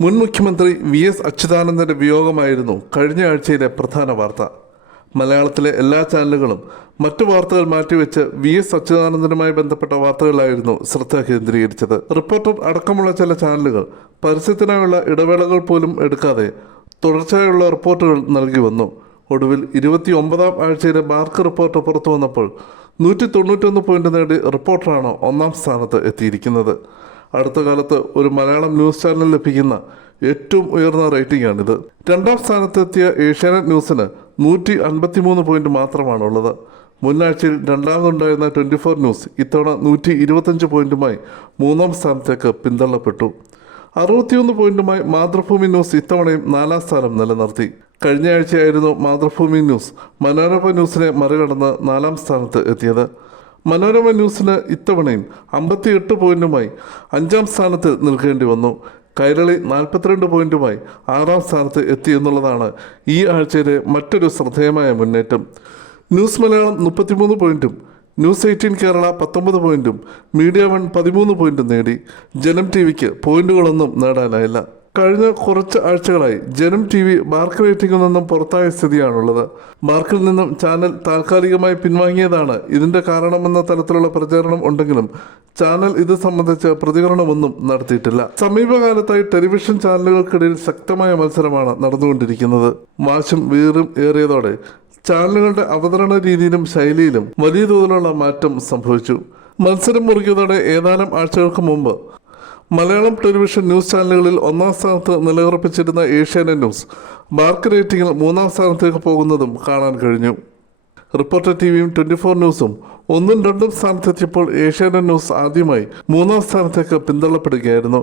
മുൻ മുഖ്യമന്ത്രി V S അച്യുതാനന്ദന്റെ വിയോഗമായിരുന്നു കഴിഞ്ഞ ആഴ്ചയിലെ പ്രധാന വാർത്ത. മലയാളത്തിലെ എല്ലാ ചാനലുകളും മറ്റു വാർത്തകൾ മാറ്റിവെച്ച് വി എസ് അച്യുതാനന്ദനുമായി ബന്ധപ്പെട്ട വാർത്തകളിലായിരുന്നു ശ്രദ്ധ കേന്ദ്രീകരിച്ചത്. റിപ്പോർട്ടർ അടക്കമുള്ള ചില ചാനലുകൾ പരസ്യത്തിനായുള്ള ഇടവേളകൾ പോലും എടുക്കാതെ തുടർച്ചയായുള്ള റിപ്പോർട്ടുകൾ നൽകി വന്നു. ഒടുവിൽ ഇരുപത്തി ഒമ്പതാം ആഴ്ചയിലെ മാർക്ക് റിപ്പോർട്ട് പുറത്തു വന്നപ്പോൾ നൂറ്റി തൊണ്ണൂറ്റൊന്ന് പോയിന്റ് നേടി റിപ്പോർട്ടറാണ് ഒന്നാം സ്ഥാനത്ത് എത്തിയിരിക്കുന്നത്. അടുത്ത കാലത്ത് ഒരു മലയാളം ന്യൂസ് ചാനൽ ലഭിക്കുന്ന ഏറ്റവും ഉയർന്ന റേറ്റിംഗ് ആണിത് രണ്ടാം സ്ഥാനത്തെത്തിയ ഏഷ്യാനെറ്റ് ന്യൂസിന് നൂറ്റി അൻപത്തിമൂന്ന് പോയിന്റ് മാത്രമാണുള്ളത്. മുന്നാഴ്ചയിൽ രണ്ടാമതുണ്ടായിരുന്ന ട്വന്റി ഫോർ ന്യൂസ് ഇത്തവണ നൂറ്റി ഇരുപത്തഞ്ച് പോയിന്റുമായി മൂന്നാം സ്ഥാനത്തേക്ക് പിന്തള്ളപ്പെട്ടു. അറുപത്തിയൊന്ന് പോയിന്റുമായി മാതൃഭൂമി ന്യൂസ് ഇത്തവണയും നാലാം സ്ഥാനം നിലനിർത്തി. കഴിഞ്ഞ ആഴ്ചയായിരുന്നു മാതൃഭൂമി ന്യൂസ് മനോരമ ന്യൂസിനെ മറികടന്ന് നാലാം സ്ഥാനത്ത് എത്തിയത്. മനോരമ ന്യൂസിന് ഇത്തവണയും അമ്പത്തിയെട്ട് പോയിന്റുമായി അഞ്ചാം സ്ഥാനത്ത് നിൽക്കേണ്ടി വന്നു. കൈരളി നാൽപ്പത്തിരണ്ട് പോയിന്റുമായി ആറാം സ്ഥാനത്ത് എത്തി എന്നുള്ളതാണ് ഈ ആഴ്ചയിലെ മറ്റൊരു ശ്രദ്ധേയമായ മുന്നേറ്റം. ന്യൂസ് മലയാളം മുപ്പത്തിമൂന്ന് പോയിന്റും ന്യൂസ് എയ്റ്റീൻ കേരള പത്തൊമ്പത് പോയിന്റും മീഡിയ വൺ പതിമൂന്ന് പോയിന്റും നേടി. ജനം ടി വിക്ക് പോയിന്റുകളൊന്നും നേടാനായില്ല. കഴിഞ്ഞ കുറച്ച് ആഴ്ചകളായി ജനം ടി വി മാർക്ക് റേറ്റിംഗിൽ നിന്നും പുറത്തായ സ്ഥിതിയാണുള്ളത്. മാർക്കിൽ നിന്നും ചാനൽ താൽക്കാലികമായി പിൻവാങ്ങിയതാണ്. ഇതിന്റെ കാരണമെന്ന തരത്തിലുള്ള പ്രചാരണം ഉണ്ടെങ്കിലും ചാനൽ ഇത് സംബന്ധിച്ച് പ്രതികരണമൊന്നും നടത്തിയിട്ടില്ല. സമീപകാലത്തായി ടെലിവിഷൻ ചാനലുകൾക്കിടയിൽ ശക്തമായ മത്സരമാണ് നടന്നുകൊണ്ടിരിക്കുന്നത്. വാശും വീറും ഏറിയതോടെ ചാനലുകളുടെ അവതരണ രീതിയിലും ശൈലിയിലും വലിയ തോതിലുള്ള മാറ്റം സംഭവിച്ചു. മത്സരം മുറിക്കുന്നതോടെ ഏതാനും ആഴ്ചകൾക്ക് മുമ്പ് മലയാളം ടെലിവിഷൻ ന്യൂസ് ചാനലുകളിൽ ഒന്നാം സ്ഥാനത്ത് നിലയുറപ്പിച്ചിരുന്ന ഏഷ്യാനെറ്റ് ന്യൂസ് മാർക്ക് റേറ്റിംഗിൽ മൂന്നാം സ്ഥാനത്തേക്ക് പോകുന്നതും കാണാൻ കഴിഞ്ഞു. റിപ്പോർട്ടർ ടിവിയും ട്വന്റി ഫോർ ന്യൂസും ഒന്നും രണ്ടും സ്ഥാനത്തെത്തിയപ്പോൾ ഏഷ്യാനെറ്റ് ന്യൂസ് ആദ്യമായി മൂന്നാം സ്ഥാനത്തേക്ക് പിന്തള്ളപ്പെടുകയായിരുന്നു.